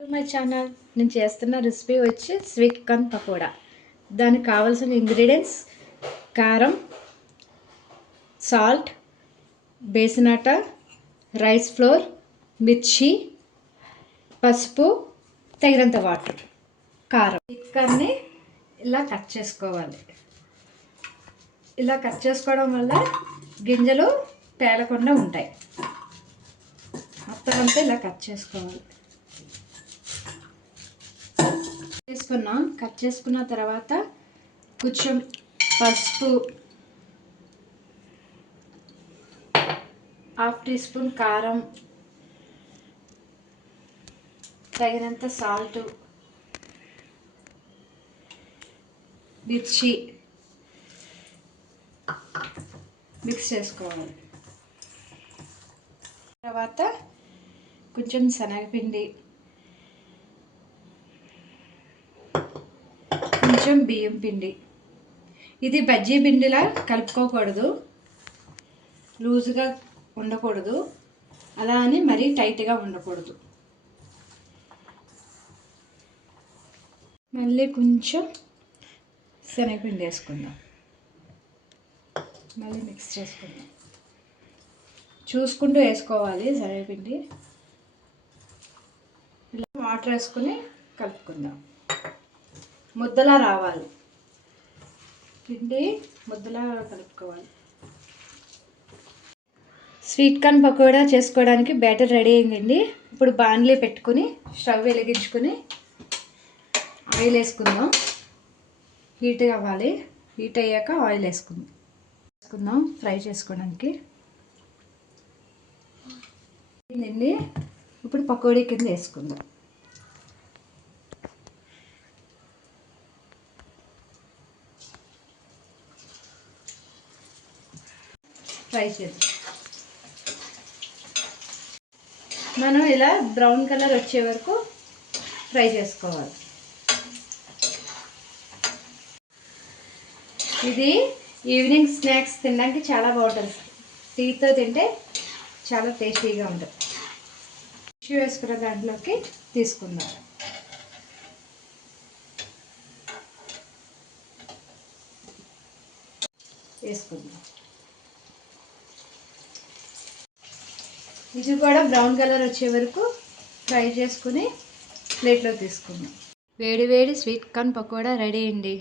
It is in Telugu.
మై ఛానల్ నేను చేస్తున్న రెసిపీ వచ్చి స్వీట్ కార్న్ పకోడా. దానికి కావాల్సిన ఇంగ్రీడియంట్స్ కారం, సాల్ట్, బేసిన్ ఆటా, రైస్ ఫ్లోర్, మిర్చి, పసుపు, తగినంత వాటర్, కారం. స్వీట్ కార్న్ని ఇలా కట్ చేసుకోవాలి. ఇలా కట్ చేసుకోవడం వల్ల గింజలు పేలకుండా ఉంటాయి. మొత్తం అంతా ఇలా కట్ చేసుకోవాలి. కట్ చేసుకున్న తర్వాత కొంచెం పసుపు, 1/2 టీ స్పూన్ కారం, తగినంత సాల్ట్, మిర్చి మిక్స్ చేసుకోవాలి. తర్వాత కొంచెం శనగపిండి, కొంచెం బియ్యం పిండి. ఇది బజ్జీ పిండిలా కలుపుకోకూడదు, లూజుగా ఉండకూడదు, అలా అని మరీ టైట్గా ఉండకూడదు. మళ్ళీ కొంచెం శనగపిండి వేసుకుందాం. మళ్ళీ మిక్స్ చేసుకుందాం. చూసుకుంటూ వేసుకోవాలి శనగపిండి. ఇలా వాటర్ వేసుకుని కలుపుకుందాం. ముద్దలా రావాలి, పిండి ముద్దలా కలుపుకోవాలి. స్వీట్ కార్న్ పకోడా చేసుకోవడానికి బ్యాటర్ రెడీ అయిందండి. ఇప్పుడు బాండ్లీ పెట్టుకుని స్టవ్ వెలిగించుకుని ఆయిల్ వేసుకుందాం. హీట్ అవ్వాలి. హీట్ అయ్యాక ఆయిల్ వేసుకుందాం ఫ్రై చేసుకోవడానికి. ఇప్పుడు పకోడీ కింద వేసుకుందాం. ఫ్రై చేద్దాం. మనం ఇలా బ్రౌన్ కలర్ వచ్చే వరకు ఫ్రై చేసుకోవాలి. ఇది ఈవినింగ్ స్నాక్స్ తినడానికి చాలా బాగుంటుంది. టీతో తింటే చాలా టేస్టీగా ఉంటుంది. టిష్యూ వేసుకున్న దాంట్లోకి తీసుకుందాం. వేసుకుందాం. ఇది కూడా బ్రౌన్ కలర్ వచ్చే వరకు ఫ్రై చేసుకుని ప్లేట్లో తీసుకుందాం. వేడి వేడి స్వీట్ కార్న్ పకోడా రెడీ అండి.